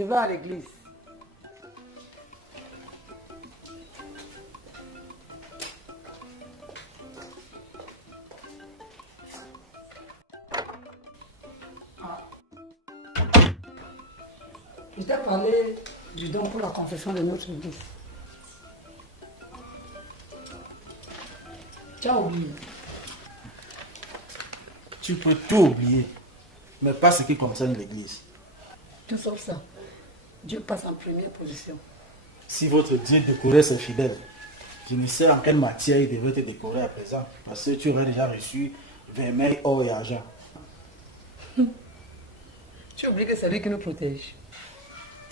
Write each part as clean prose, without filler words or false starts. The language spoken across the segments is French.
Je vais à l'église. Je t'ai parlé du don pour la confession de notre église. Tu as oublié. Tu peux tout oublier, mais pas ce qui concerne l'église. Tout sauf ça. Dieu passe en première position. Si votre Dieu décorait ses fidèles, je ne sais en quelle matière il devrait te décorer à présent, parce que tu aurais déjà reçu vermeil, or et argent. Tu oublies que c'est lui qui nous protège.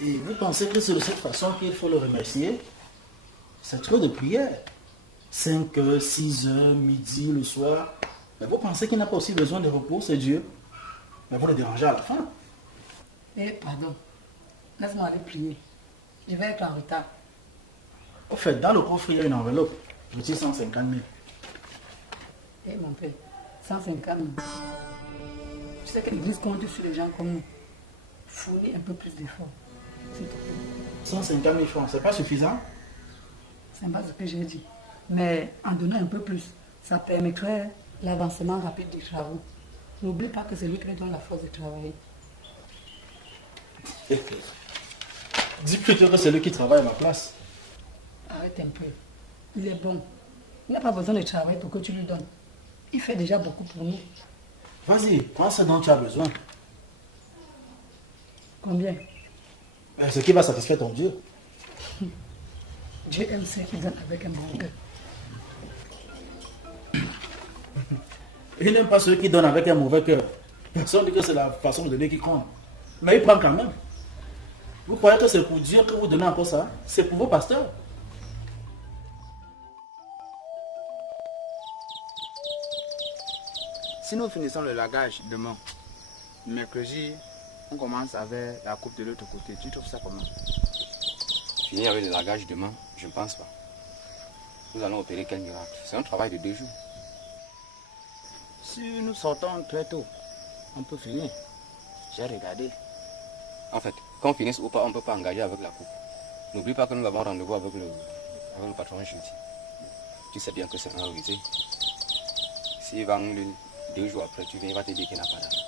Et vous pensez que c'est de cette façon qu'il faut le remercier? C'est trop de prières. 5 heures, 6 heures, midi, le soir. Mais vous pensez qu'il n'a pas aussi besoin de repos, c'est Dieu? Mais vous le dérangez à la fin. Eh, pardon. Laisse-moi aller prier. Je vais être en retard. Au fait, dans le coffre, il y a une enveloppe. Je tire 150 000. Eh, mon père, 150 000. Tu sais que l'église compte sur les gens comme nous. Fournir un peu plus d'efforts. S'il te plaît. 150 000 francs, c'est pas suffisant? C'est pas ce que j'ai dit. Mais en donnant un peu plus, ça permettrait l'avancement rapide des travaux. N'oublie pas que c'est lui qui nous donne la force de travailler. Dis plutôt que c'est lui qui travaille à ma place. Arrête un peu. Il est bon. Il n'a pas besoin de travailler pour que tu lui donnes. Il fait déjà beaucoup pour nous. Vas-y, prends ce dont tu as besoin. Combien? Ce qui va satisfaire ton Dieu. Dieu aime ceux qui donnent avec un bon cœur. Il n'aime pas ceux qui donnent avec un mauvais cœur. Personne ne dit que c'est la façon de donner qui compte. Mais il prend quand même. Vous croyez que c'est pour Dieu que vous donnez encore ça? C'est pour vos pasteurs. Si nous finissons le lagage demain, mercredi, on commence avec la coupe de l'autre côté. Tu trouves ça comment? Finir avec le lagage demain, je ne pense pas. Nous allons opérer quel miracle? C'est un travail de 2 jours. Si nous sortons très tôt, on peut finir. J'ai regardé. En fait, qu'on finisse ou pas, on ne peut pas engager avec la coupe. N'oublie pas que nous avons rendez-vous avec le patron jeudi. Tu sais bien que c'est un rusé. S'il va nous 2 jours après, tu viens, il va te dire qu'il n'a pas d'argent.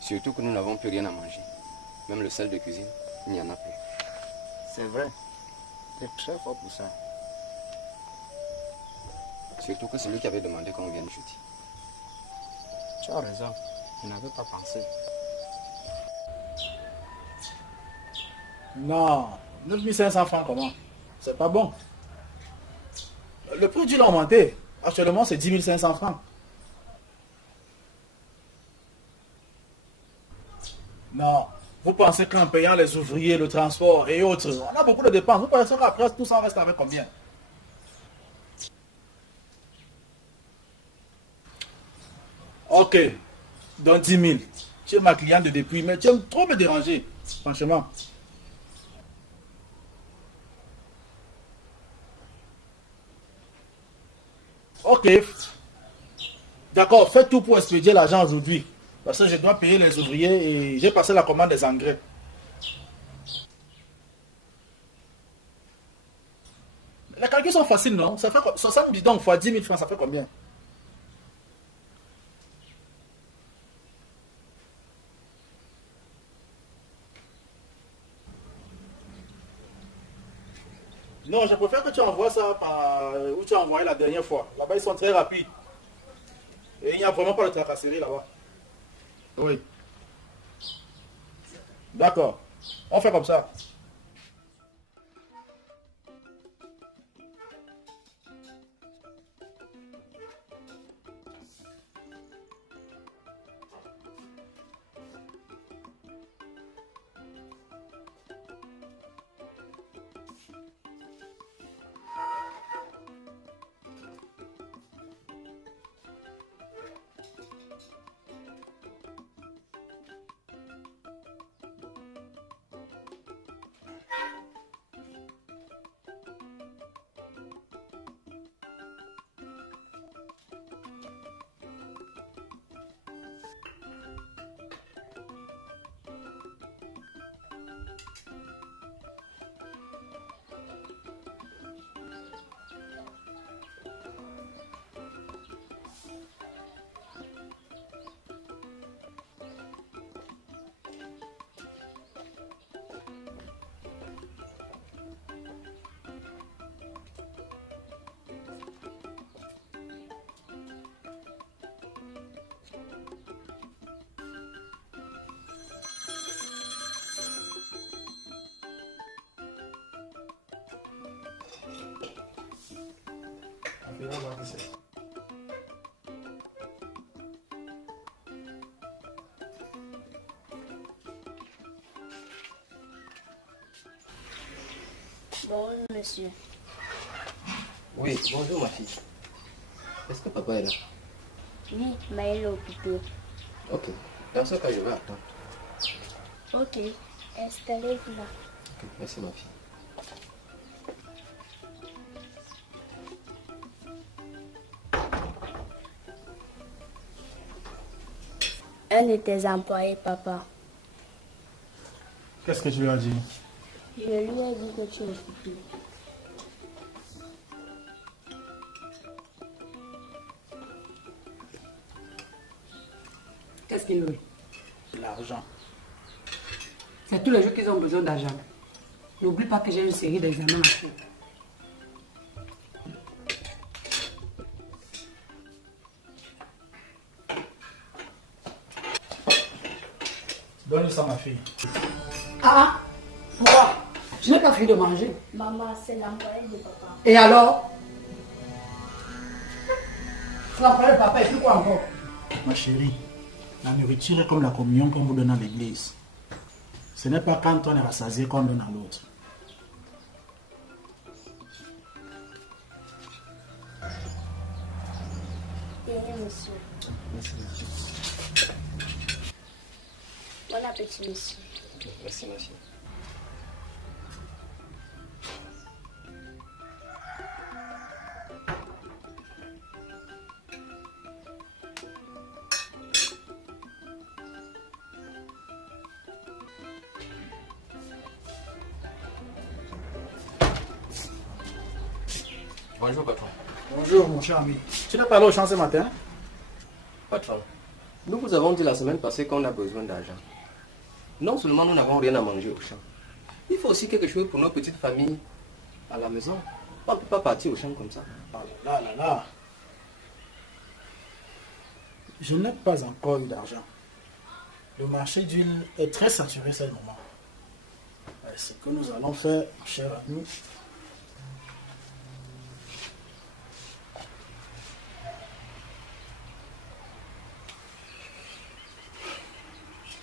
Surtout que nous n'avons plus rien à manger. Même le sel de cuisine, il n'y en a plus. C'est vrai. C'est très fort pour ça. Surtout que c'est lui qui avait demandé qu'on vienne jeudi. Tu as raison. Je n'avais pas pensé. Non, 9500 francs comment? C'est pas bon. Le prix du lait a augmenté. Actuellement, c'est 10 500 francs. Non, vous pensez qu'en payant les ouvriers, le transport et autres, on a beaucoup de dépenses. Vous pensez qu'après tout ça reste avec combien? Ok, donc 10 000. Tu es ma cliente de depuis, mais tu aimes trop me déranger, franchement. Ok. D'accord, faites tout pour expédier l'argent aujourd'hui. Parce que je dois payer les ouvriers et j'ai passé la commande des engrais. Les calculs sont faciles, non? Ça fait 60 bidons fois 10 000 francs, ça fait combien? Non, je préfère que tu envoies ça par où tu as envoyé la dernière fois. Là-bas, ils sont très rapides. Et il n'y a vraiment pas de tracasserie là-bas. Oui. D'accord. On fait comme ça. Bonjour, monsieur. Oui, bonjour ma fille. Est-ce que papa est là? Oui, mais il est occupé. Ok. Dans ce cas, je vais attendre. Ok, installez-vous là. Ok, merci ma fille. Un de tes employés, papa. Qu'est-ce que tu lui as dit? Je lui ai dit que tu es occupé. Qu'est-ce qu'il veut? L'argent. C'est tous les jours qu'ils ont besoin d'argent. N'oublie pas que j'ai une série d'examens à faire. Donne ça à ma fille. Ah, pourquoi? Je n'ai pas fini de manger. Maman, c'est l'employé de papa. Et alors? L'employé de papa et puis quoi encore? Ma chérie, la nourriture est comme la communion qu'on vous donne à l'église. Ce n'est pas quand on est rassasié qu'on donne à l'autre. Tenez, monsieur. Merci ma fille. Bon appétit, monsieur. Merci ma fille. Bonjour patron. Bonjour mon cher ami. Tu n'es pas allé au champ ce matin? Patron, nous vous avons dit la semaine passée qu'on a besoin d'argent. Non seulement nous n'avons rien à manger au champ, il faut aussi quelque chose pour nos petites familles à la maison. On ne peut pas partir au champ comme ça. Ah là là là là. Je n'ai pas encore eu d'argent. Le marché d'huile est très saturé ce moment. Ce que nous allons faire, cher ami,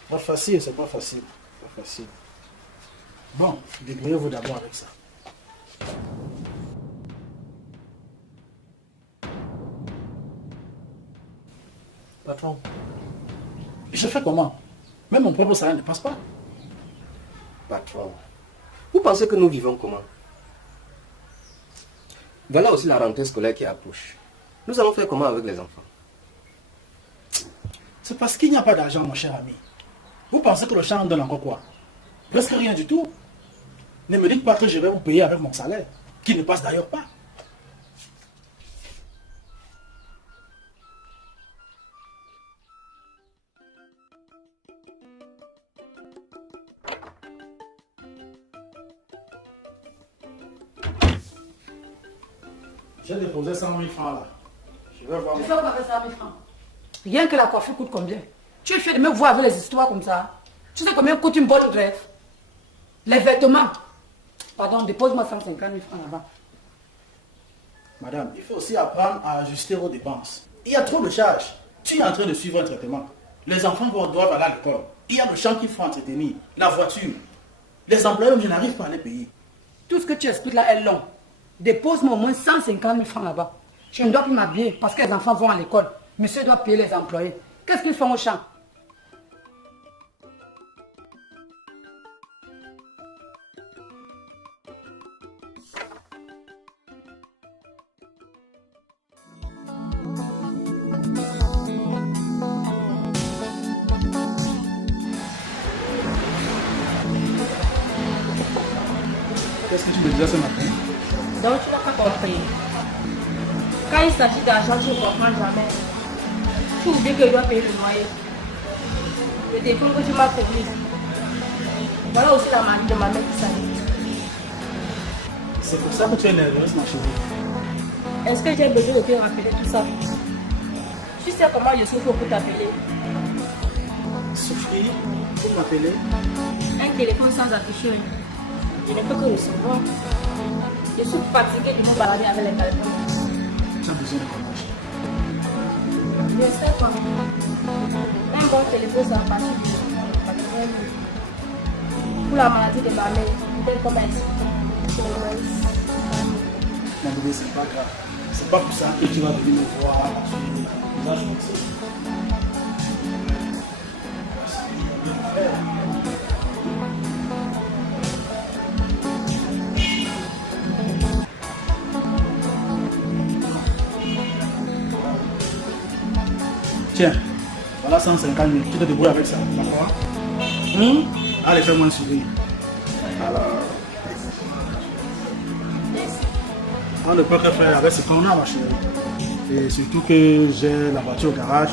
pas facile, c'est pas facile. Pas facile. Bon, débrouillez-vous d'abord avec ça. Patron, Je fais comment? Même mon propre salaire ne passe pas. patron, vous pensez que nous vivons comment? Voilà aussi la rentrée scolaire qui approche. Nous allons faire comment avec les enfants? Tu C'est parce qu'il n'y a pas d'argent, mon cher ami. Vous pensez que le champ donne encore quoi? Presque rien du tout. Ne me dites pas que je vais vous payer avec mon salaire, qui ne passe d'ailleurs pas. J'ai déposé 100 000 francs là. Je vais voir. Tu fais quoi avec 100 000 francs? Rien que la coiffure coûte combien? Tu es fait de me voir avec les histoires comme ça. Tu sais combien coûte une boîte de rêve? Les vêtements. Pardon, dépose-moi 150 000 francs là-bas. Madame, il faut aussi apprendre à ajuster vos dépenses. Il y a trop de charges. Tu es en train de suivre un traitement. Les enfants doivent aller à l'école. Il y a le champ qu'il faut entretenir, la voiture. Les employés, je n'arrive pas à les payer. Tout ce que tu expliques là est long. Dépose-moi au moins 150 000 francs là-bas. Je ne dois plus m'habiller parce que les enfants vont à l'école. Monsieur doit payer les employés. Qu'est-ce qu'ils font au champ? Qu'est-ce que tu me disais ce matin? Donc tu n'as pas compris. Quand il s'agit d'argent, tu ne comprends jamais. Tu oublies que je dois payer le loyer. Le téléphone que tu m'as prévenu. Voilà aussi la manie de ma mère qui s'arrête. C'est pour ça que tu es nerveuse, ma chérie. Est-ce que j'ai besoin de te rappeler tout ça? Tu sais comment je souffre pour t'appeler. Sophie, vous m'appelez? Un téléphone sans afficher. Je ne peux que recevoir. Je suis fatiguée de me balader avec les téléphones. Tu as besoin de courage. Je sais pas. Un bon téléphone, c'est à partir de 80 000. Pour la maladie de ma mère, peut-être comme elle. Mon bébé, c'est pas grave. C'est pas pour ça que tu vas venir me voir. Là, je sais. Tiens, voilà 150 000. Tu te débrouilles avec ça, d'accord? Allez, fais-moi un sourire. Alors. On ne peut que faire avec ce qu'on a, ma chérie. Et surtout que j'ai la voiture au garage.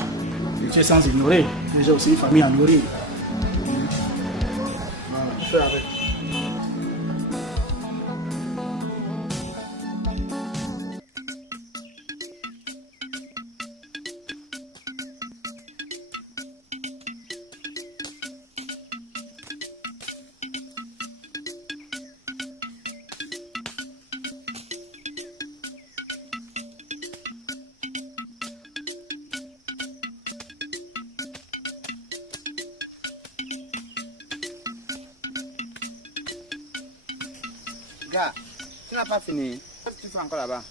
Et tu es sans ignorer. Et j'ai aussi une famille à nourrir. Voilà, je fais avec. Gars, tu n'as pas fini. Qu'est-ce que tu fais encore là-bas?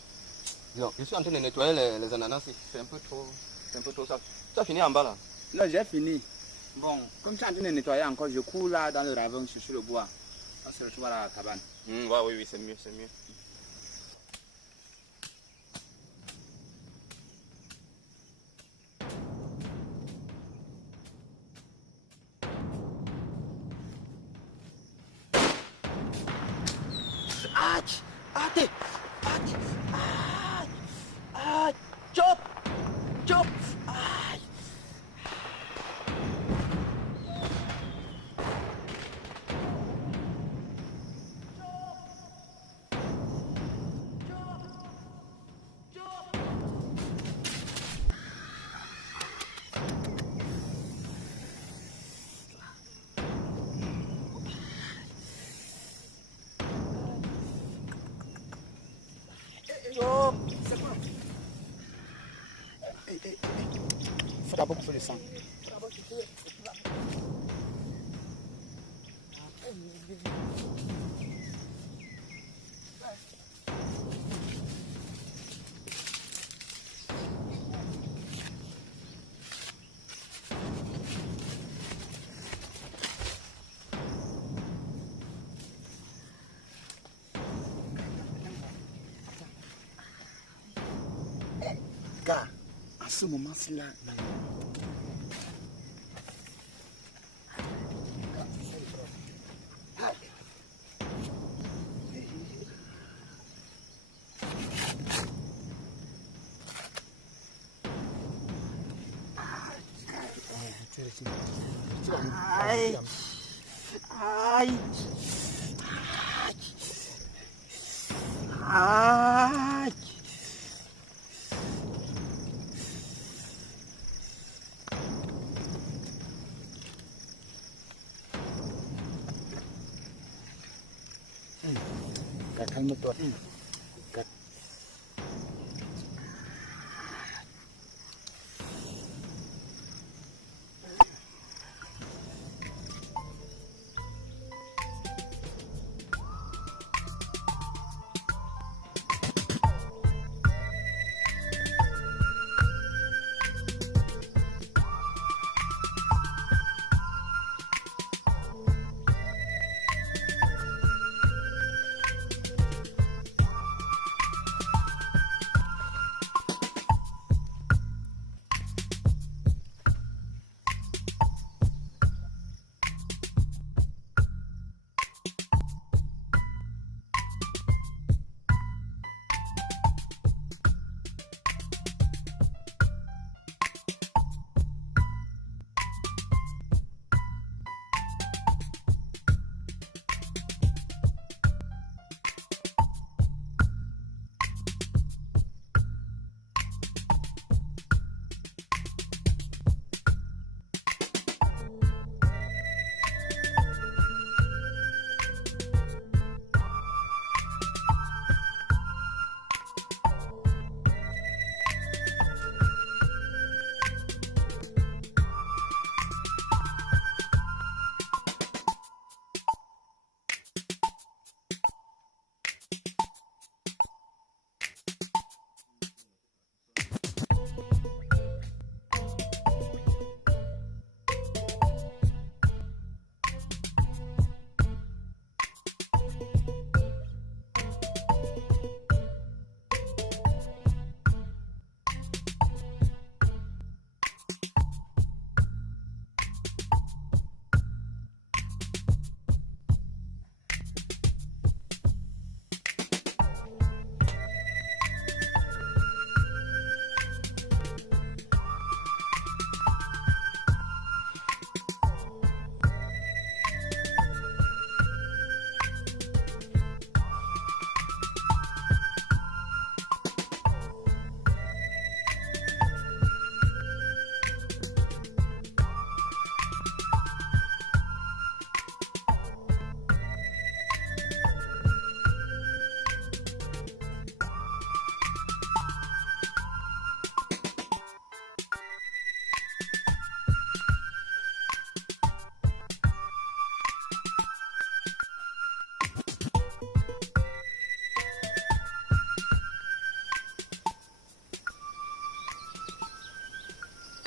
Non, je suis en train de nettoyer les ananas. C'est un peu trop sale. Tu as fini en bas là? Non, j'ai fini. Bon, comme tu es en train de nettoyer encore, je cours là dans le ravin, je suis sur le bois. On se retrouve à la cabane. Ouais, oui, c'est mieux, c'est mieux. Il faut d'abord bouffer le sang. Gars, à ce moment-ci là, Aïe. Aïe. Aïe. Calme-toi.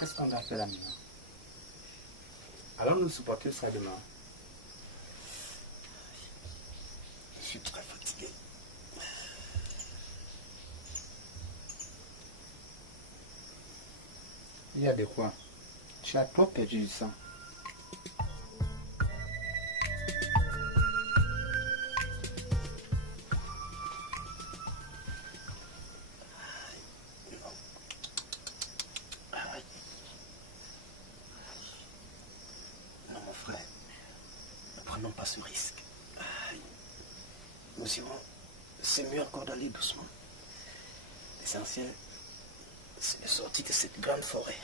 Qu'est-ce qu'on va faire là maintenant? Allons-nous supporter ça demain? Je suis très fatigué. Il y a de quoi? Tu as trop perdu du sang. Non, mon frère, ne prenons pas ce risque. Nous irons. C'est mieux encore d'aller doucement. L'essentiel, c'est de sortir de cette grande forêt.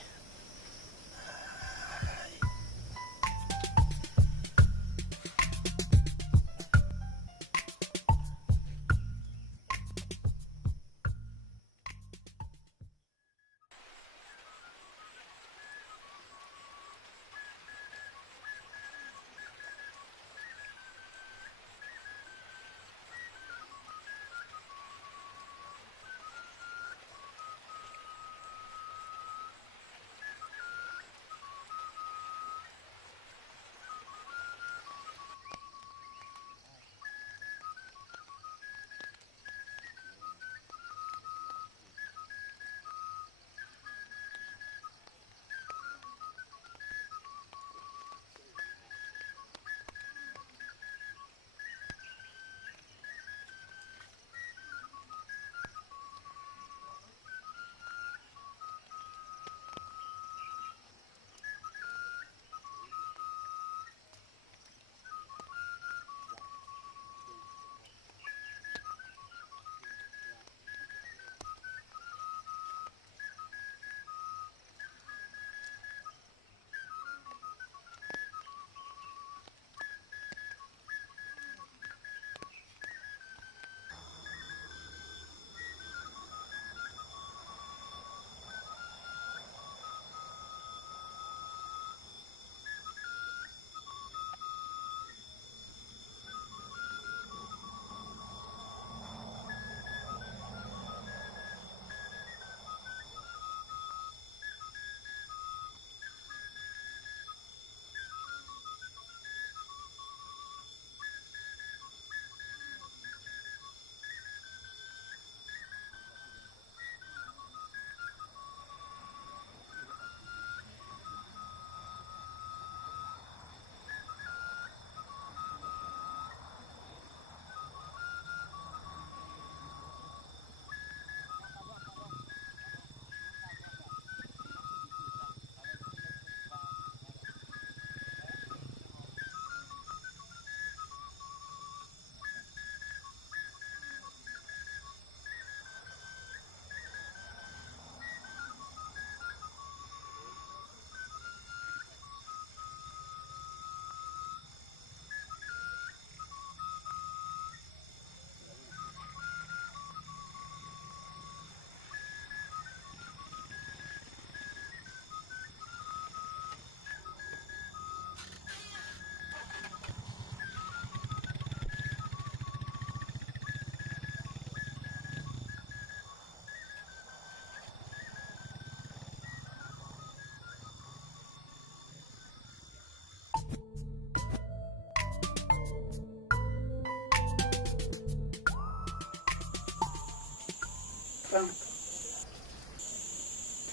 Franck.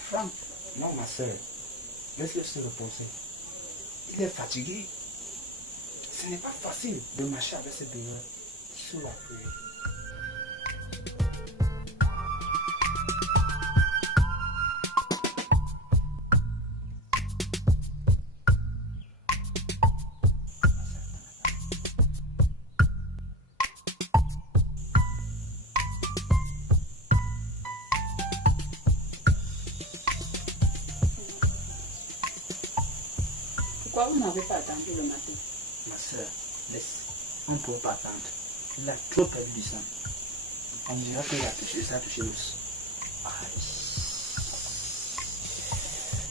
Franck. Non, ma soeur, laisse-le se reposer. Il est fatigué. Ce n'est pas facile de marcher avec ce bébé sous la pluie. Pourquoi vous n'avez pas attendu le matin? Ma soeur, laisse. On ne peut pas attendre. Il a trop perdu du sang. On dirait qu'il a touché ça, touché l'os.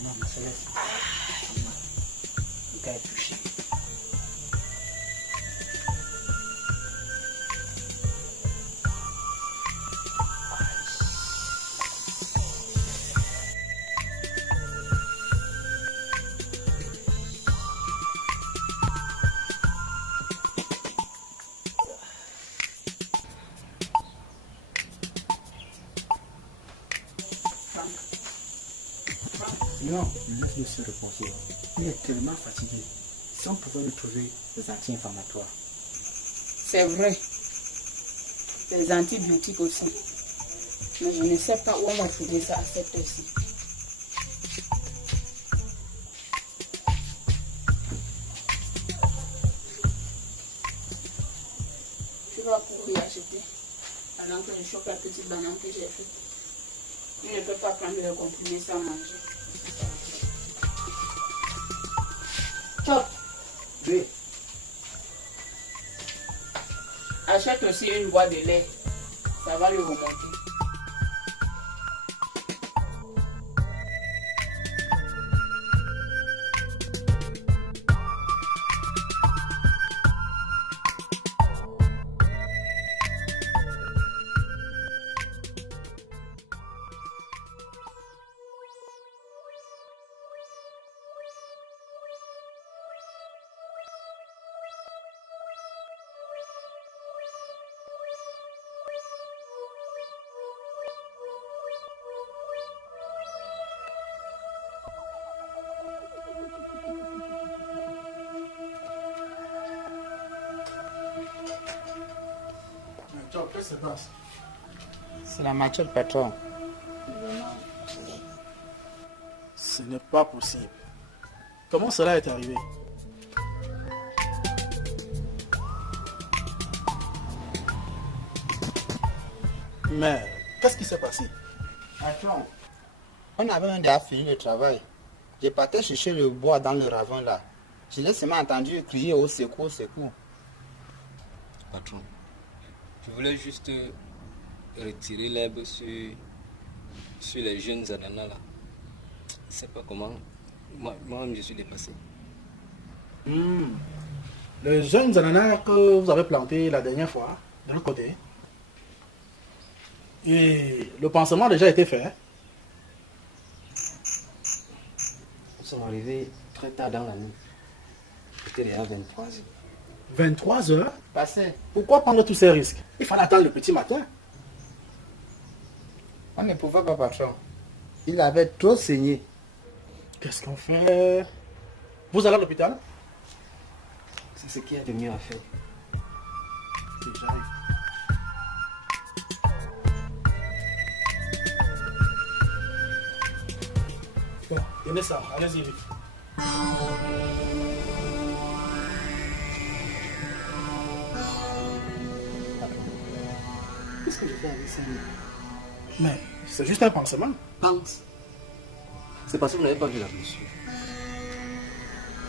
Non, ma soeur, laisse. Le gars est touché. Non, laisse-le se reposer. Il est tellement fatigué. Si on pouvait lui trouver des anti-inflammatoires. C'est vrai. Des antibiotiques aussi. Mais je ne sais pas où on va trouver ça à cette heure-ci. Je vais courir acheter. Pendant que je chope la petite banane que j'ai faite. Je ne peux pas prendre le comprimé sans manger. Chop. Oui. Achète aussi une boîte de lait. Ça va lui remonter. Qu'est-ce qui se passe? C'est la matière patron. Ce n'est pas possible. Comment cela est arrivé? Mais qu'est-ce qui s'est passé? Patron, on avait même déjà fini le travail. Je partais chercher le bois dans le ravin là. Je l'ai seulement entendu crier au secours, au secours. Patron, je voulais juste retirer l'herbe sur les jeunes ananas là. Je ne sais pas comment. Moi-même, je suis dépassé. Les jeunes ananas que vous avez plantés la dernière fois, de l'autre côté, et le pansement a déjà été fait. Nous sommes arrivés très tard dans la nuit. C'était déjà 23 heures. 23 heures? Passez. Pourquoi prendre tous ces risques? Il fallait attendre le petit matin. On ne pouvait pas, patron. Il avait trop saigné. Qu'est-ce qu'on fait? Vous allez à l'hôpital? C'est ce qu'il y a de mieux à faire. Oui, j'arrive. Bon, donnez ça, allez-y vite. Qu'est-ce que je fais avec ça? Mais c'est juste un pansement. Pense. C'est parce que vous n'avez pas vu la blessure.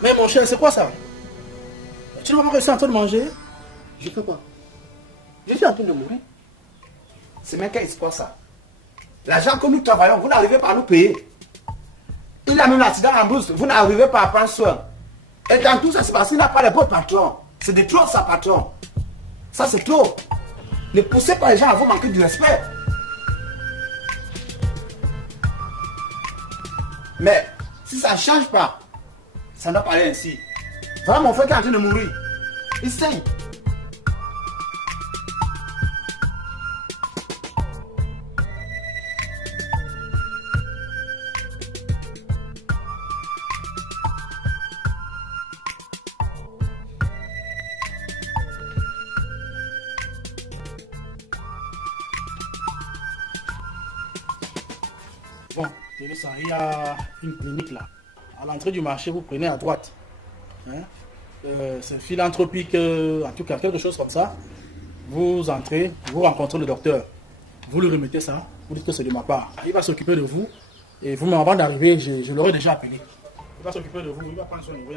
Mais mon cher, c'est quoi ça? Tu n'as pas réussi en train de manger? Je ne peux pas. Je suis en train de mourir. C'est même quel espoir ça? L'argent que nous travaillons, vous n'arrivez pas à nous payer. Il a même l'accident en bourse, vous n'arrivez pas à prendre soin. Et dans tout ça, c'est parce qu'il n'a pas les bons patrons. C'est de trop ça, patron. Ça, c'est trop. Ne poussez pas les gens à vous manquer de respect. Mais si ça ne change pas, ça ne doit pas aller ainsi. Voilà mon frère qui est en train de mourir. Il saigne. Teresa, il y a une clinique là. À l'entrée du marché, vous prenez à droite. Hein? C'est philanthropique, en tout cas, quelque chose comme ça. Vous entrez, vous rencontrez le docteur. Vous lui remettez ça, vous dites que c'est de ma part. Il va s'occuper de vous. Et vous, avant d'arriver, je l'aurais déjà appelé. Il va s'occuper de vous, il va prendre son niveau.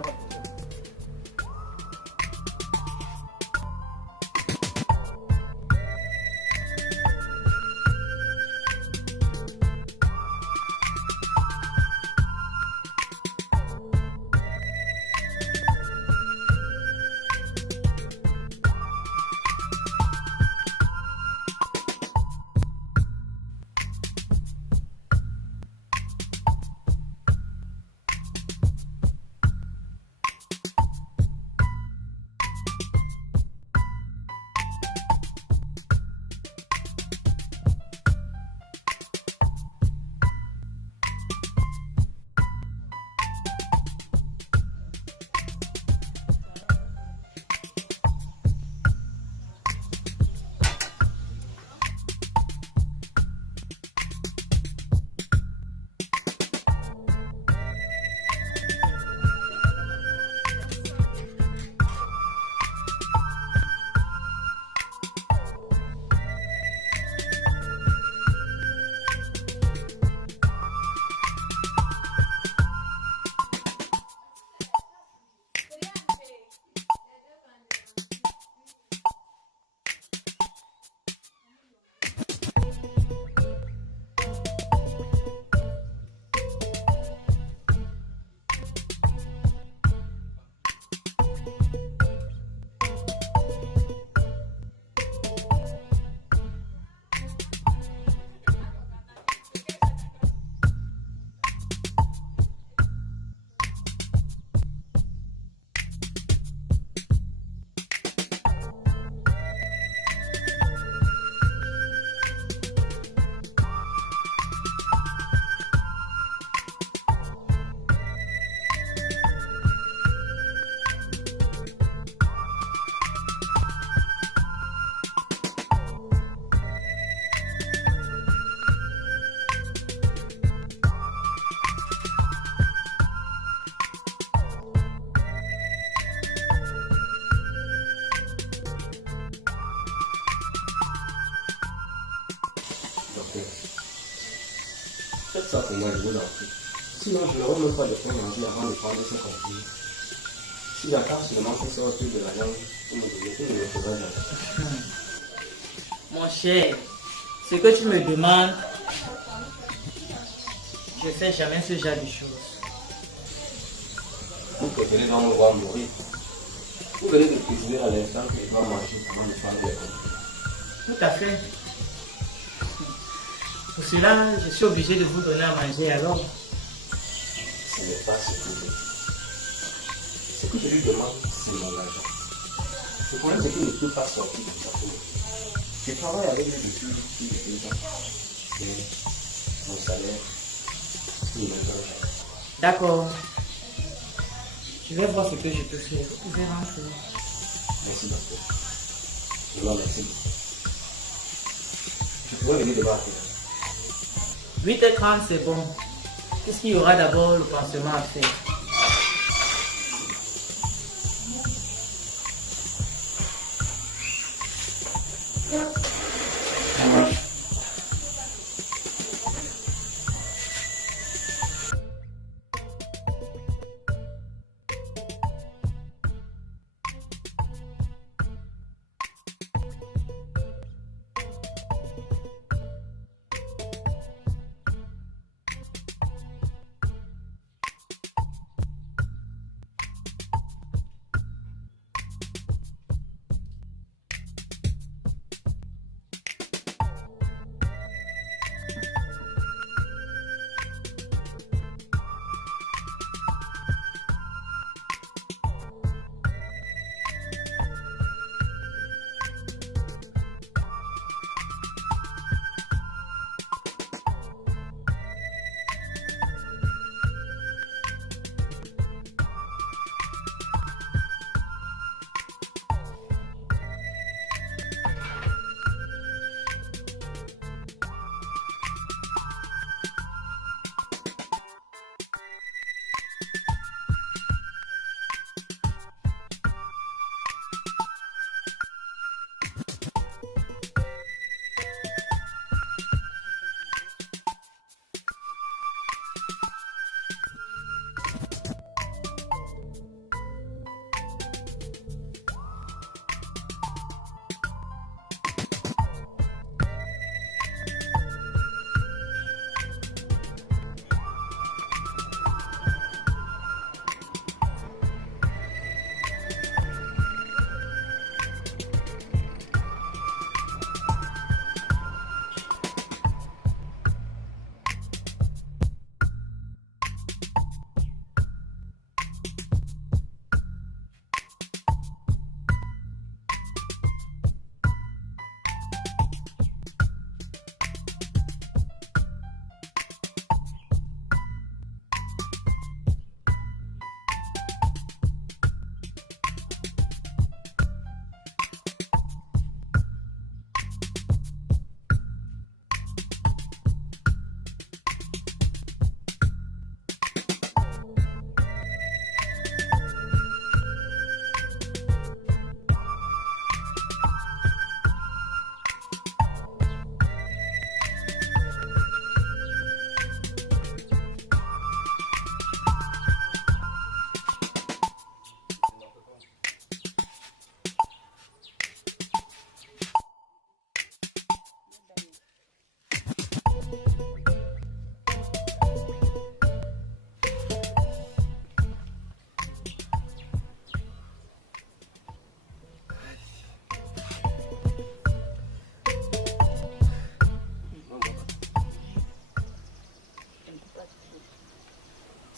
Faites ça pour moi, je vous en prie. Sinon, je n'aurai même pas de faire manger avant de prendre ce compris. Si la carte seulement fait ça autour de la langue, vous me le ferez jamais. Mon cher, ce que tu me demandes, je ne fais jamais ce genre de choses. Vous préférez donc me voir mourir. Vous venez de préciser à l'instant que je dois manger pour me prendre les compris. Tout à fait. Pour cela, je suis obligé de vous donner à manger alors. Ce n'est pas ce que je dis. Ce que je lui demande, c'est mon argent. Le problème, c'est qu'il ne peut pas sortir de sa peau. Je travaille avec lui depuis 2 ans. Et mon salaire, il ne m'intéresse pas. D'accord. Je vais voir ce que je peux faire. Vous pouvez rentrer. Merci, docteur. Je vous remercie. Je pourrais venir demain à quelle heure? 8h30, c'est bon. Qu'est-ce qu'il y aura d'abord le pansement à faire?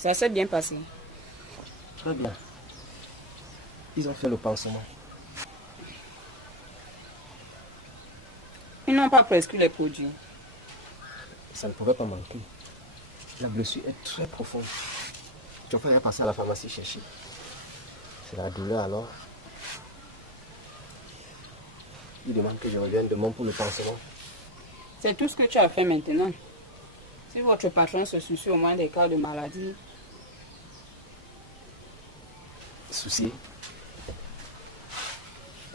Ça s'est bien passé. Très bien. Ils ont fait le pansement. Ils n'ont pas prescrit les produits. Ça ne pouvait pas manquer. La blessure est très profonde. Tu vas passer à la pharmacie chercher. C'est la douleur alors. Il demande que je revienne demain pour le pansement. C'est tout ce que tu as fait maintenant. Si votre patron se soucie au moins des cas de maladie. Souci.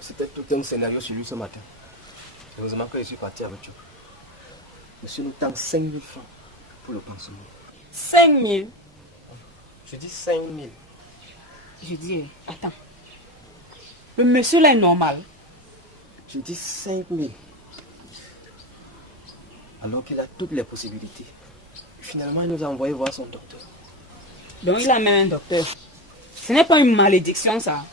C'était tout un scénario sur lui ce matin. Heureusement que je suis parti avec toi. Monsieur nous tend 5 000 francs pour le pansement. 5 000. Je dis 5 000. Je dis, attends. Le monsieur là est normal. Je dis 5 000. Alors qu'il a toutes les possibilités. Finalement, il nous a envoyé voir son docteur. Donc il a même un docteur. Ce n'est pas une malédiction ça.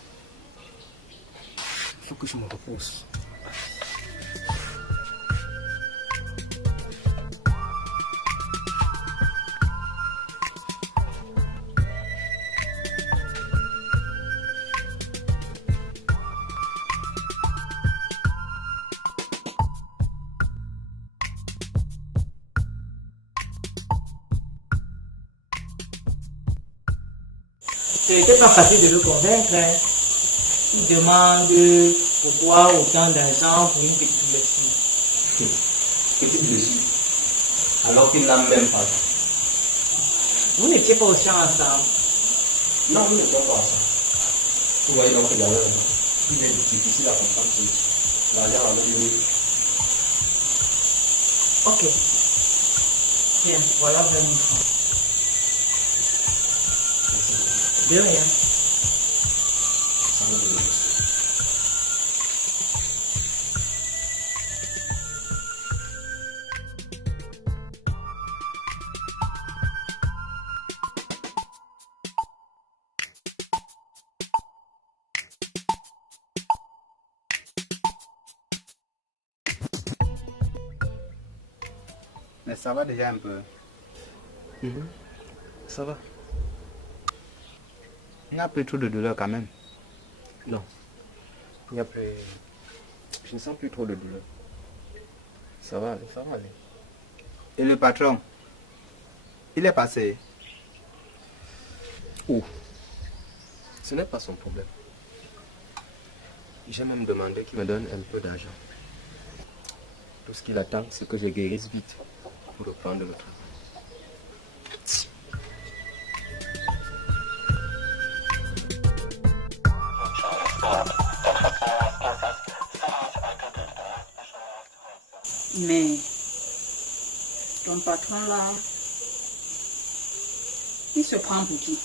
Il faut que je me repose. C'était pas facile de le convaincre. Hein. Il demande pourquoi autant d'argent pour une petite blessure. Petite blessure. Alors qu'il n'a même pas. Vous n'étiez pas au champ ensemble. Non, vous n'étiez pas ensemble. Vous voyez donc d'ailleurs, il est difficile à comprendre que l'argent avec lui. Ok. Bien, voilà 20 000 francs. De rien. Mais ça va déjà un peu. Ça va? Il n'y a plus trop de douleur quand même. Non. Il n'y a plus... Je ne sens plus trop de douleur. Ça va aller, ça va aller. Et le patron, il est passé. Où? Ce n'est pas son problème. J'ai même demandé qu'il me donne un peu d'argent. Tout ce qu'il attend, c'est que je guérisse vite pour reprendre le travail. Mais ton patron là, il se prend pour qui?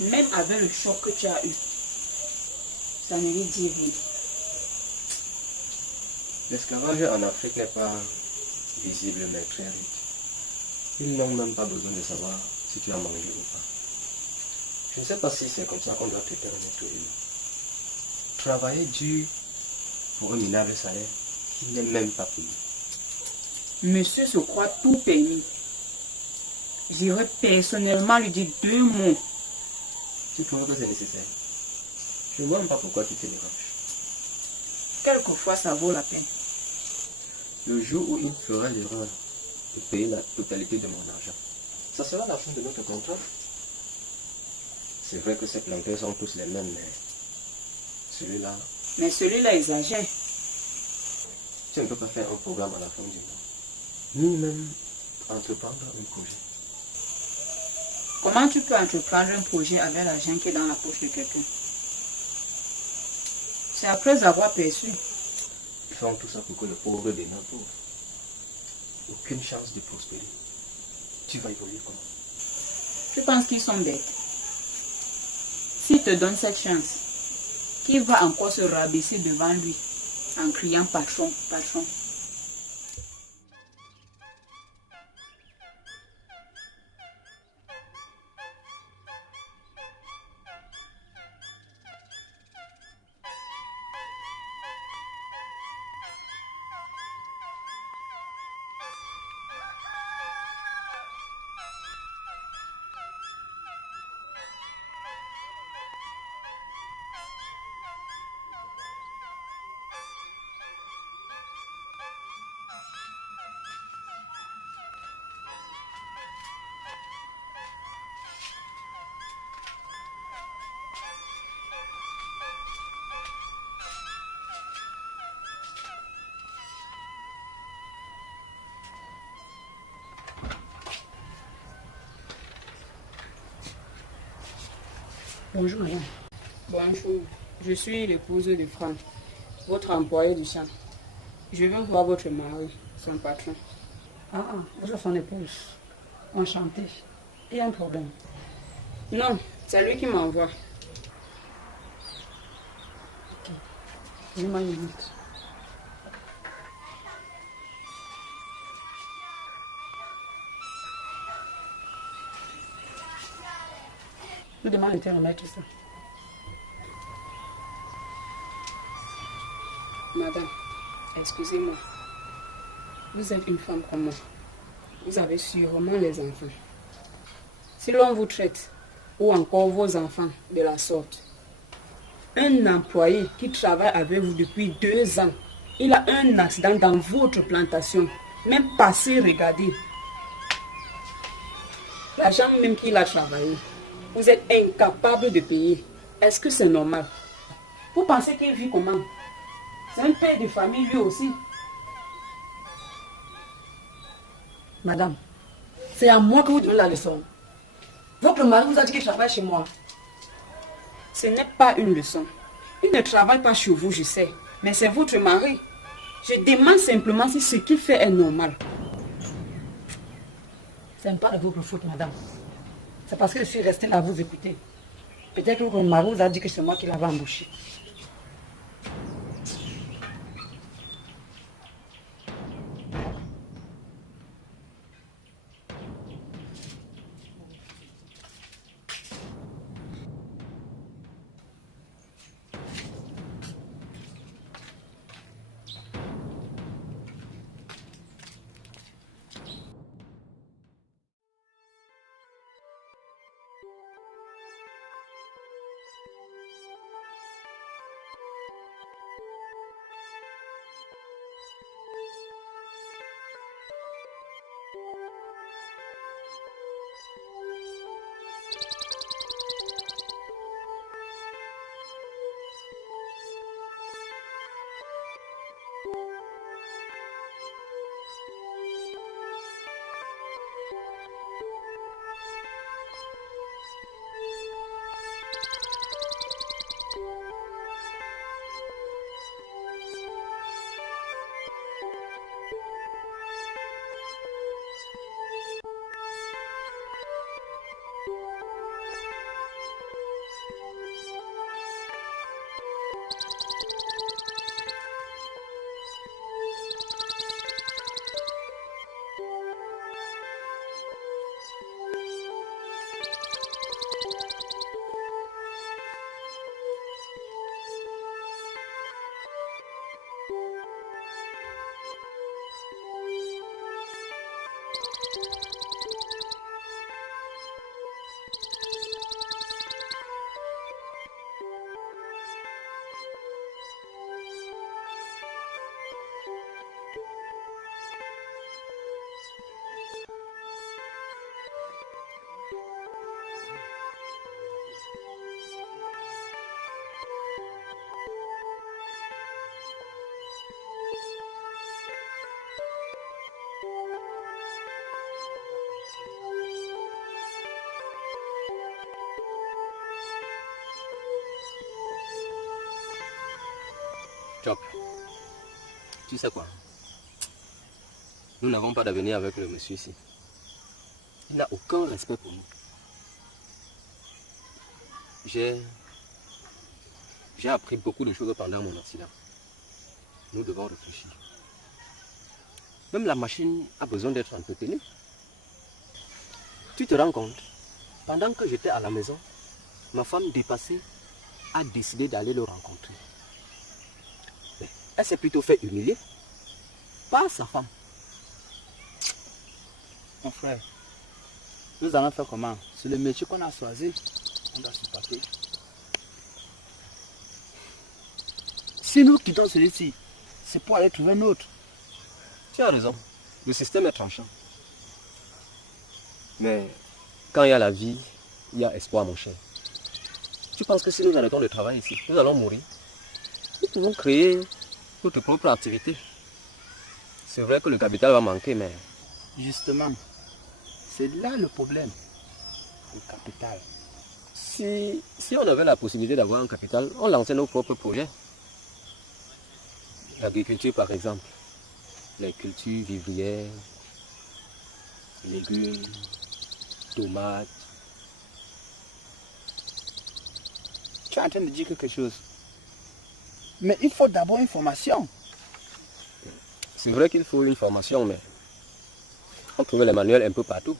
Même avec le choc que tu as eu, ça ne lui dit rien. L'esclavage en Afrique n'est pas visible mais très riche. Ils n'ont même pas besoin de savoir si tu as mangé ou pas. Je ne sais pas si c'est comme ça qu'on doit traiter un être humain. Travailler dur pour un minable salaire qui n'est même pas payé. Monsieur se croit tout permis. J'irai personnellement lui dire 2 mots. Tu trouves que c'est nécessaire? Je ne vois même pas pourquoi tu te déranges. Quelquefois ça vaut la peine. Le jour où il fera l'erreur de payer la totalité de mon argent, ça sera la fin de notre contrat. C'est vrai que ces planteurs sont tous les mêmes, mais celui-là, Mais celui-là exagère. tu ne peux pas faire un programme à la fin du mois, ni même entreprendre un projet. Comment tu peux entreprendre un projet avec l'argent qui est dans la poche de quelqu'un? C'est après avoir perçu. Ils font tout ça pour que le pauvre demeure pauvre. Aucune chance de prospérer. Tu vas évoluer comment? Tu penses qu'ils sont bêtes? S'il te donne cette chance, qui va encore se rabaisser devant lui en criant patron, patron? Bonjour, madame. Bonjour, je suis l'épouse de Franck, votre employé du champ. Je veux voir votre mari, son patron. Ah, vous êtes son épouse. Enchantée. Il y a un problème. Non, c'est lui qui m'envoie. Ok. Donne-moi une minute. Nous demandons de te remettre ça. Madame, excusez-moi. Vous êtes une femme comme moi. Vous avez sûrement les enfants. Si l'on vous traite, ou encore vos enfants, de la sorte, un employé qui travaille avec vous depuis 2 ans, il a un accident dans votre plantation, même passé, regardez. L'argent même qu'il a travaillé, vous êtes incapable de payer. Est-ce que c'est normal? Vous pensez qu'il vit comment? C'est un père de famille lui aussi. Madame, c'est à moi que vous donnez la leçon. Votre mari vous a dit qu'il travaille chez moi. Ce n'est pas une leçon. Il ne travaille pas chez vous, je sais. Mais c'est votre mari. Je demande simplement si ce qu'il fait est normal. Ce n'est pas de votre faute, madame. C'est parce que je suis restée là à vous écouter. Peut-être que votre mari vous a dit que c'est moi qui l'avais embauché. Job, tu sais quoi? Nous n'avons pas d'avenir avec le monsieur ici. Il n'a aucun respect pour nous. J'ai appris beaucoup de choses pendant mon accident. Nous devons réfléchir. Même la machine a besoin d'être entretenue. Tu te rends compte? Pendant que j'étais à la maison, ma femme dépassée a décidé d'aller le rencontrer. Mais elle s'est plutôt fait humilier par sa femme. Mon frère, nous allons faire comment? C'est le métier qu'on a choisi. On doit se battre. Si nous quittons celui-ci, c'est pour aller trouver un autre. Tu as raison. Le système est tranchant. Mais quand il y a la vie, il y a espoir, mon cher. Tu penses que si nous arrêtons de travailler ici, nous allons mourir? Nous pouvons créer notre propre activité. C'est vrai que le capital va manquer, mais... Justement, c'est là le problème. Le capital. Si on avait la possibilité d'avoir un capital, on lançait nos propres projets. L'agriculture, par exemple. Les cultures vivrières, légumes, tomates. Tu es en train de dire quelque chose. Mais il faut d'abord une formation. C'est vrai qu'il faut une formation, mais on trouve les manuels un peu partout.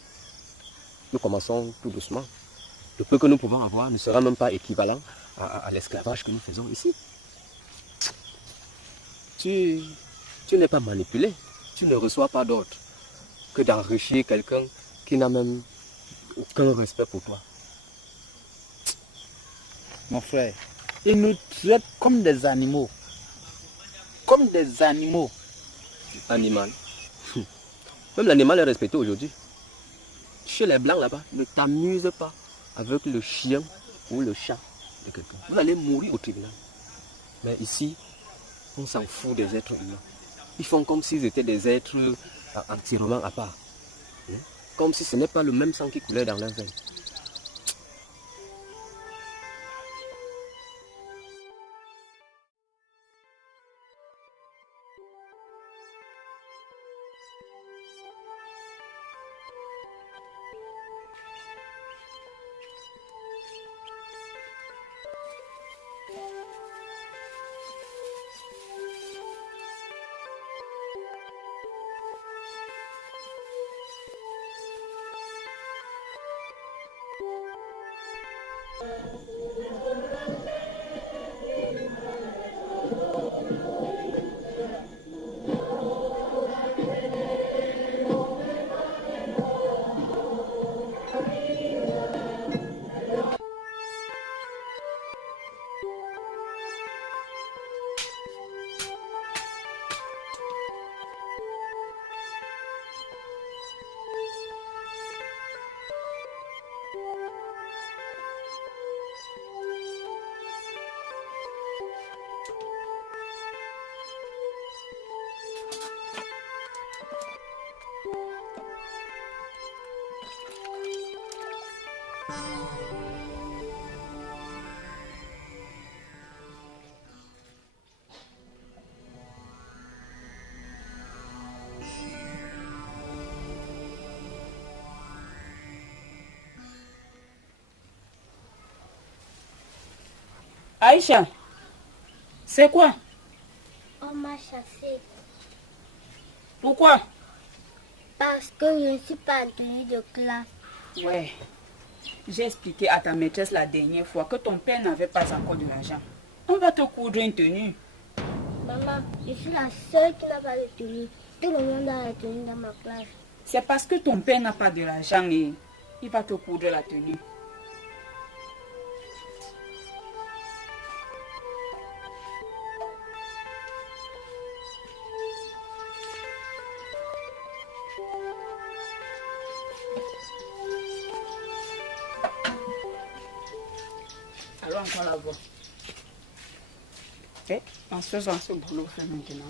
Nous commençons tout doucement. Le peu que nous pouvons avoir ne sera même pas équivalent à l'esclavage que nous faisons ici. Tu n'es pas manipulé. Tu ne reçois pas d'autre que d'enrichir quelqu'un qui n'a même aucun respect pour toi. Mon frère, ils nous traitent comme des animaux. Comme des animaux. Animal. Même l'animal est respecté aujourd'hui. Chez les blancs là-bas, ne t'amuse pas avec le chien ou le chat de quelqu'un. Vous allez mourir au tribunal. Mais ici, on s'en fout des êtres humains. Ils font comme s'ils étaient des êtres entièrement à part. Comme si ce n'est pas le même sang qui coulait dans leurs veines. Aïcha, c'est quoi? On m'a chassé Pourquoi? parce que je ne suis pas en tenue de classe. Ouais. J'ai expliqué à ta maîtresse la dernière fois que ton père n'avait pas encore de l'argent. On va te coudre une tenue. Maman, je suis la seule qui n'a pas de tenue. Tout le monde a la tenue dans ma classe. C'est parce que ton père n'a pas de l'argent et il va te coudre la tenue. Allons encore la voir. Et en faisant ce boulot, fait maintenant.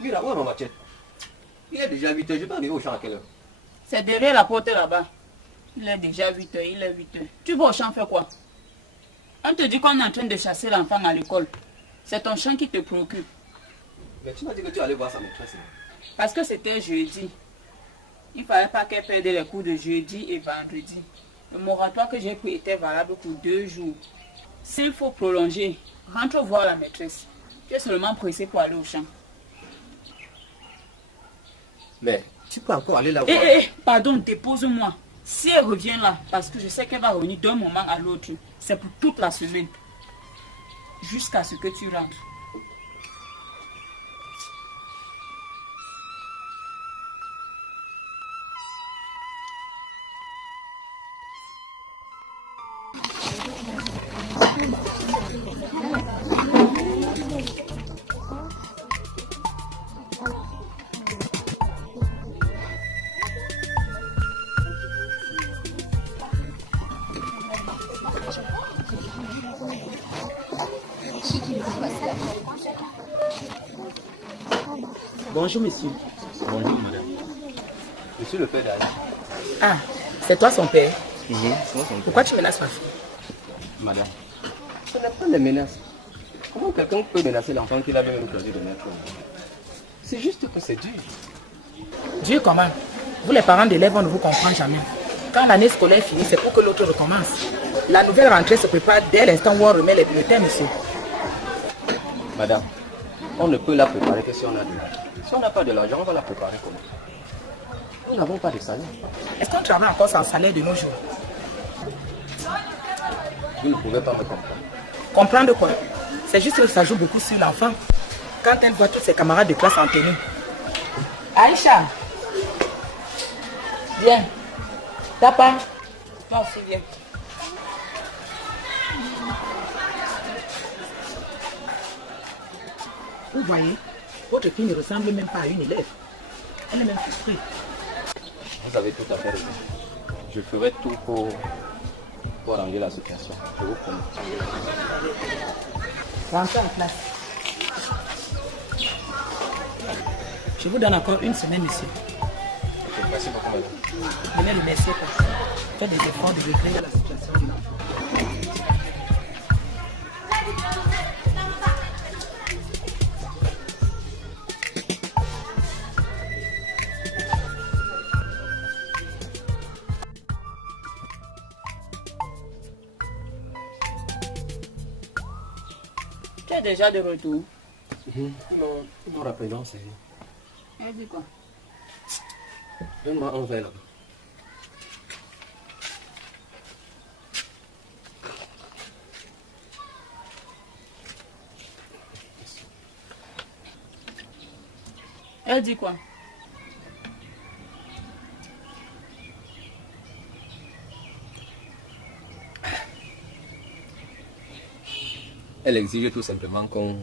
Mais, là, où est ma machette? Il est déjà 8 heures, je peux arriver au champ à quelle heure? C'est derrière la porte là-bas. Il est déjà 8 heures, il est 8 heures. Tu vas au champ faire quoi? On te dit qu'on est en train de chasser l'enfant à l'école. C'est ton champ qui te préoccupe. Mais tu m'as dit que tu allais voir sa maîtresse. Parce que c'était jeudi. Il ne fallait pas qu'elle perde les cours de jeudi et vendredi. Le moratoire que j'ai pris était valable pour 2 jours. S'il faut prolonger, rentre voir la maîtresse. Tu es seulement pressé pour aller au champ. Mais tu peux encore aller la voir. Pardon, dépose-moi. Si elle revient là, parce que je sais qu'elle va revenir d'un moment à l'autre, c'est pour toute la semaine. Jusqu'à ce que tu rentres. Bonjour, monsieur. Bonjour, madame. Je suis le père d'Ali. Ah, c'est toi son père. C'est moi son père. Pourquoi tu menaces ma fille? Madame, ce n'est pas des menaces. Comment quelqu'un peut menacer l'enfant qu'il avait même choisi de mettre au monde? C'est juste que c'est dur. Dieu comment? Vous les parents d'élèves, on ne vous comprend jamais. Quand l'année scolaire finit, c'est pour que l'autre recommence. La nouvelle rentrée se prépare dès l'instant où on remet les bulletins, monsieur. Madame, on ne peut la préparer que si on a de l'argent. Si on n'a pas de l'argent, on va la préparer comment? Nous n'avons pas de salaire. Est-ce qu'on travaille encore sans salaire de nos jours? Vous ne pouvez pas me comprendre. Comprendre quoi? C'est juste que ça joue beaucoup sur l'enfant. Quand elle voit tous ses camarades de classe en tenue. Aïcha, viens. Papa, toi aussi viens. Vous voyez, votre fille ne ressemble même pas à une élève. Elle est même frustrée. Vous avez tout à fait raison. Je ferai tout pour arranger la situation. Je vous promets. Rentrez en classe. Je vous donne encore une semaine, monsieur. Ok, merci beaucoup, madame. Venez remercier pour ça. Faites des efforts de régler la situation de l'enfant. Tu es déjà de retour. Non, non, rappelons, c'est... Elle dit quoi? Donne-moi un verre là-bas. Elle dit quoi? Elle exige tout simplement qu'on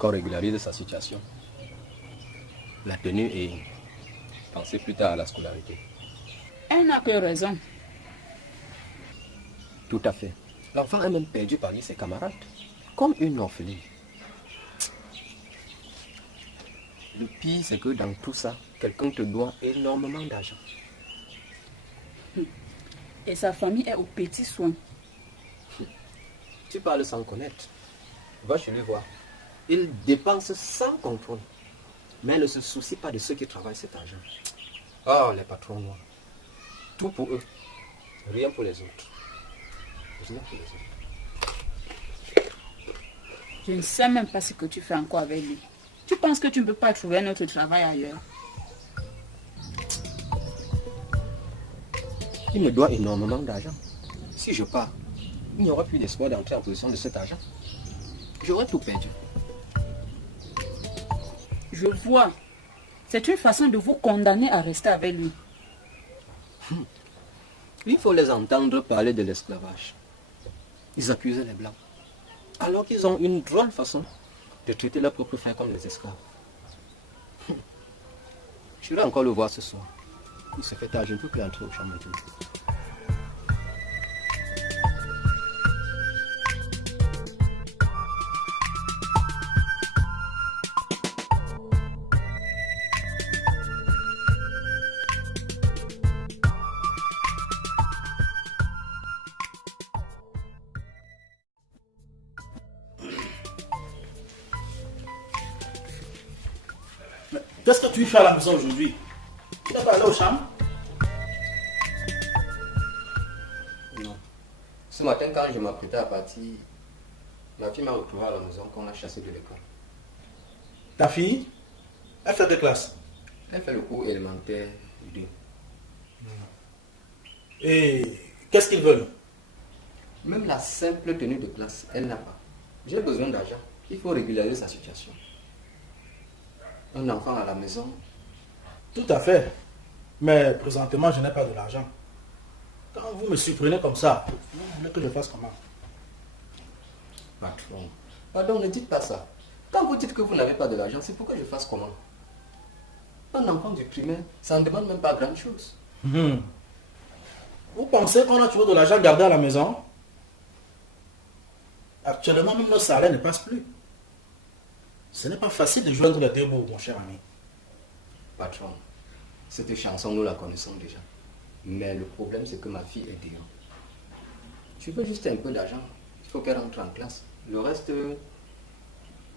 régularise sa situation. La tenue et penser plus tard à la scolarité. Elle n'a que raison. Tout à fait. L'enfant est même perdu parmi ses camarades, comme une orpheline. Le pire, c'est que dans tout ça, quelqu'un te doit énormément d'argent. Et sa famille est aux petits soins. Tu parles sans connaître. Va chez lui voir. Il dépense sans contrôle. Mais ne se soucie pas de ceux qui travaillent cet argent. Oh, les patrons noirs. Tout pour eux. Rien pour les autres. Rien pour les autres. Je ne sais même pas ce que tu fais encore avec lui. Tu penses que tu ne peux pas trouver un autre travail ailleurs? Il me doit énormément d'argent. Si je pars, il n'y aura plus d'espoir d'entrer en possession de cet argent. J'aurai tout perdu. Je vois. C'est une façon de vous condamner à rester avec lui. Il faut les entendre parler de l'esclavage. Ils accusent les Blancs. Alors qu'ils ont une drôle façon de traiter leurs propres frères comme des esclaves. Je vais encore le voir ce soir. Il se fait tard, je ne peux plus entrer au champ maintenant. Qu'est-ce que tu fais à la maison aujourd'hui? Tu n'es pas allé au champ? Non. Ce matin, quand je m'apprêtais à partir, ma fille m'a retrouvé à la maison qu'on a chassé de l'école. Ta fille? Elle fait de classe? Elle fait le cours élémentaire 2. Et qu'est-ce qu'ils veulent? Même la simple tenue de classe, elle n'a pas. J'ai besoin d'argent. Il faut régulariser sa situation. Un enfant à la maison. Tout à fait. Mais présentement, je n'ai pas de l'argent. Quand vous me surprenez comme ça, vous voulez que je fasse comment? Patron, pardon, ne dites pas ça. Quand vous dites que vous n'avez pas de l'argent, c'est pour que je fasse comment? Un enfant du primaire, ça ne demande même pas grand chose. Vous pensez qu'on a toujours de l'argent gardé à la maison? Actuellement, même nos salaires ne passent plus. Ce n'est pas facile de joindre les deux bouts, mon cher ami. Patron, cette chanson, nous la connaissons déjà. Mais le problème, c'est que ma fille est dehors. Tu veux juste un peu d'argent. Il faut qu'elle rentre en classe. Le reste...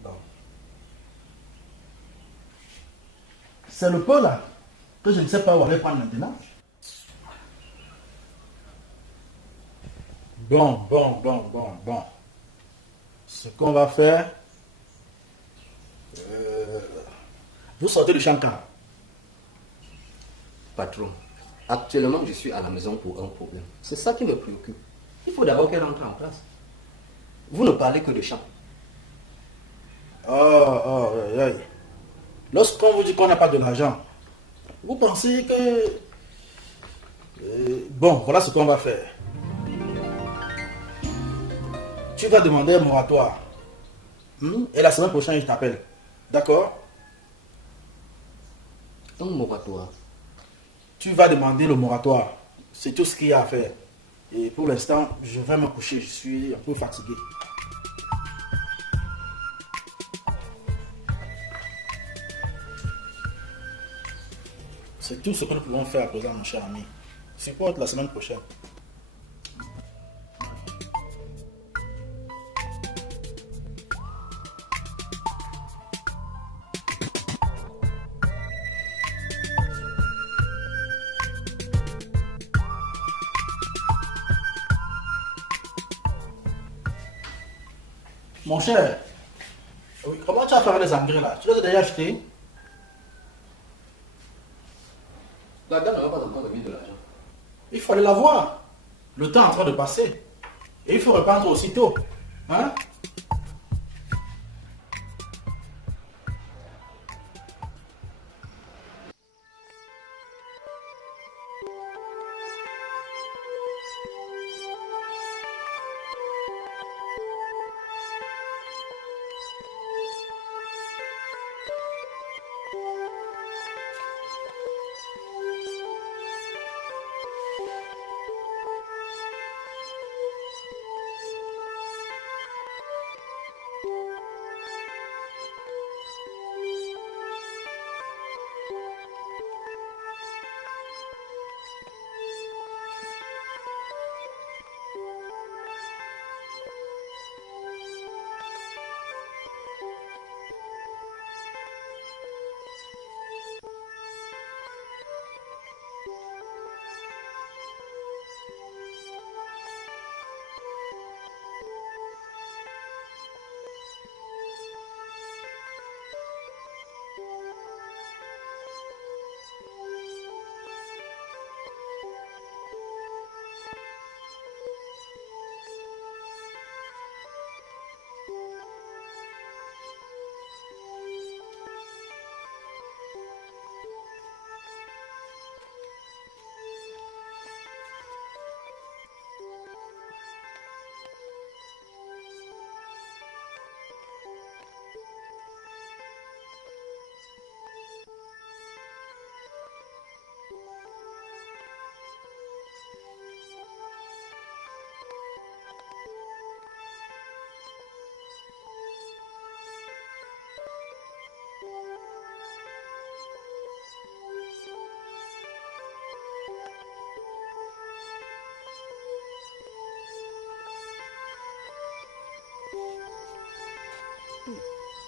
Bon. C'est le pot là que je ne sais pas où aller prendre maintenant. Bon. Ce qu'on va faire... vous sortez du Shankar. Patron, actuellement, je suis à la maison pour un problème. C'est ça qui me préoccupe. Il faut d'abord qu'elle rentre en classe. Vous ne parlez que de chant. Aïe. Lorsqu'on vous dit qu'on n'a pas de l'argent, vous pensez que... bon, voilà ce qu'on va faire. Tu vas demander un moratoire. Et la semaine prochaine, je t'appelle. D'accord? Un moratoire. Tu vas demander le moratoire. C'est tout ce qu'il y a à faire. Et pour l'instant, je vais me coucher. Je suis un peu fatigué. C'est tout ce que nous pouvons faire à présent, mon cher ami. Supporte la semaine prochaine. Mon cher, oui, comment tu as fait les engrais là? Tu les as déjà achetés? La dame n'a pas encore remis de l'argent. Il faut aller la voir. Le temps est en train de passer. Et il faut reprendre aussitôt. Hein?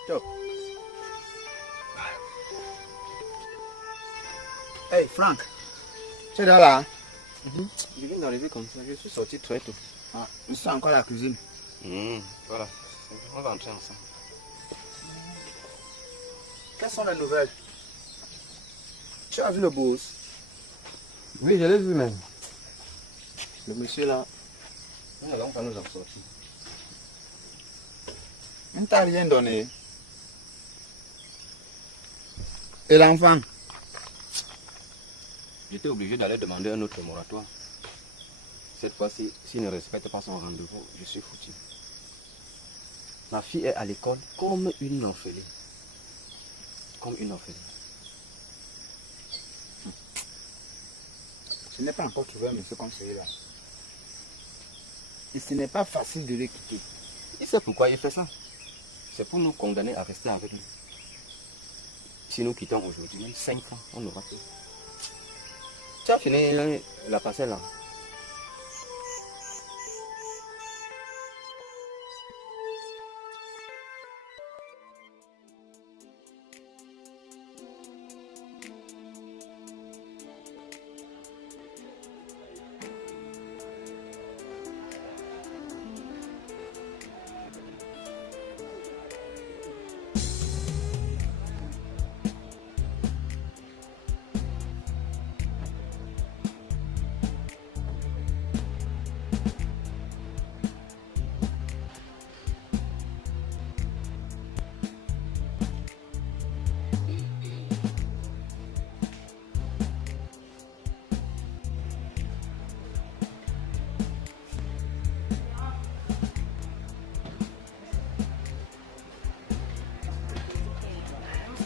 Ciao. Hey Frank, tu es là? Je viens d'arriver comme ça, je suis sorti très tôt. Ah, je suis encore à la cuisine. Voilà, on va entrer ensemble. Quelles sont les nouvelles? Tu as vu le boss? Oui, je l'ai vu même. Le monsieur là, nous n'allons pas nous en sortir. Il ne t'a rien donné. Et l'enfant? J'étais obligé d'aller demander un autre moratoire. Cette fois-ci, s'il ne respecte pas son rendez-vous, je suis foutu. Ma fille est à l'école comme une orpheline. Comme une orpheline. Je n'ai pas encore trouvé un monsieur comme celui-là. Et ce n'est pas facile de le quitter. Il sait pourquoi il fait ça. C'est pour nous condamner à rester avec lui. Si nous quittons aujourd'hui, même 5 ans, on aura tout. Tu as fini la parcelle là.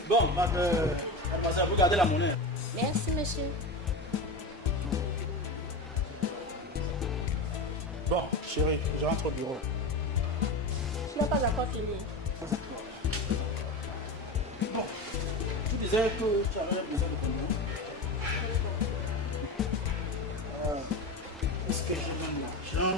Bon, mademoiselle, vous gardez la monnaie. Merci, monsieur. Bon, chérie, je rentre au bureau. Tu n'as pas encore fini. Bon, tu disais que tu avais besoin de combien? Est-ce que je donne l'argent?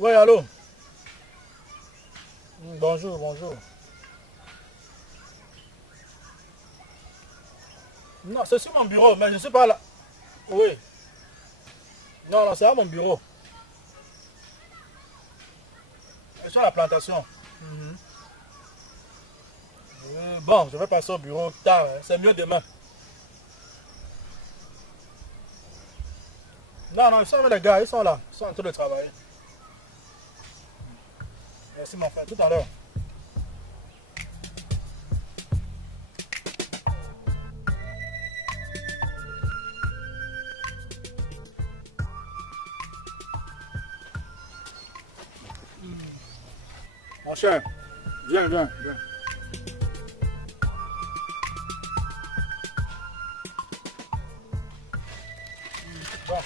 Oui, allô? Bonjour, bonjour. Non, c'est sur mon bureau, mais je ne suis pas là. Oui. Non, non, c'est à mon bureau. C'est sur la plantation. Bon, je vais passer au bureau tard. Hein. C'est mieux demain. Non, non, ils sont avec les gars, ils sont là. Ils sont en train de travailler. Merci mon frère, tout à l'heure. Mon cher, viens, viens, viens. Bon,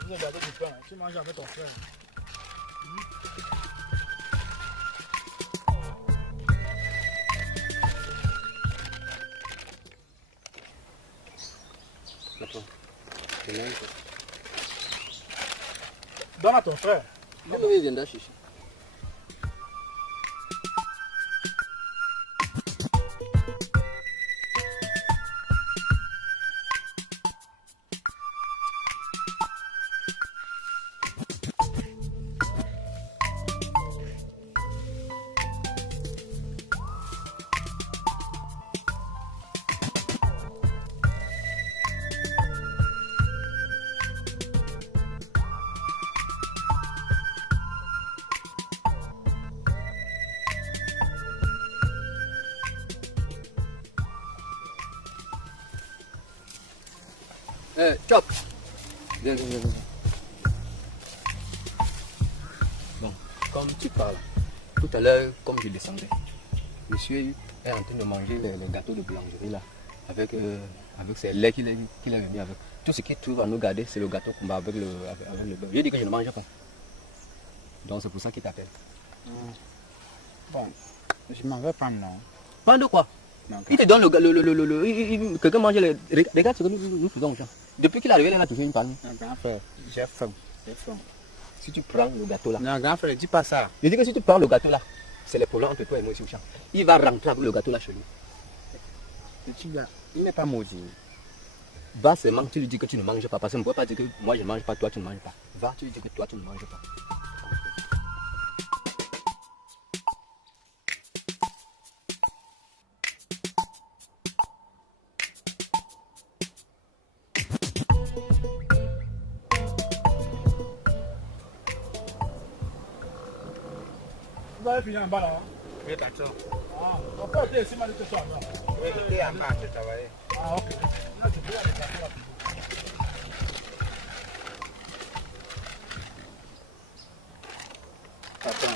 je vous ai gardé du pain. Tu manges avec ton frère. Donne à ton frère. Oui, il vient d'acheter. Chop. Viens. Bon, comme tu parles, tout à l'heure, comme je descendais, monsieur est en train de manger les gâteaux de boulangerie là, avec ses laits qu'il est venu avec. Tout ce qu'il trouve à nous garder, c'est le gâteau qu'on va avec le beurre. J'ai dit que je ne mange pas. Donc c'est pour ça qu'il t'appelle. Bon, je m'en vais prendre, non. Prendre quoi? Il te donne quelqu'un mange les... Regarde ce que nous faisons aux gens. Depuis qu'il est arrivé là, il a toujours une palme. Non, grand frère, j'ai faim. Si tu prends le gâteau là... Non, grand frère, dis pas ça. Je dis que si tu prends le gâteau là, c'est les problèmes entre toi et moi ici au champ. Il va rentrer avec le gâteau là chez lui. Petit gars, il n'est pas maudit. Va seulement, tu lui dis que tu ne manges pas. Parce qu'on ne peut pas dire que moi je ne mange pas, toi tu ne manges pas. Va, tu lui dis que toi tu ne manges pas. Vous avez fini en bas là? Oui, d'accord. Ah, on peut être ici, mais ce soir. Oui, j'étais en bas, je travaillais. Ah, ok. Là, je peux aller là. Attends,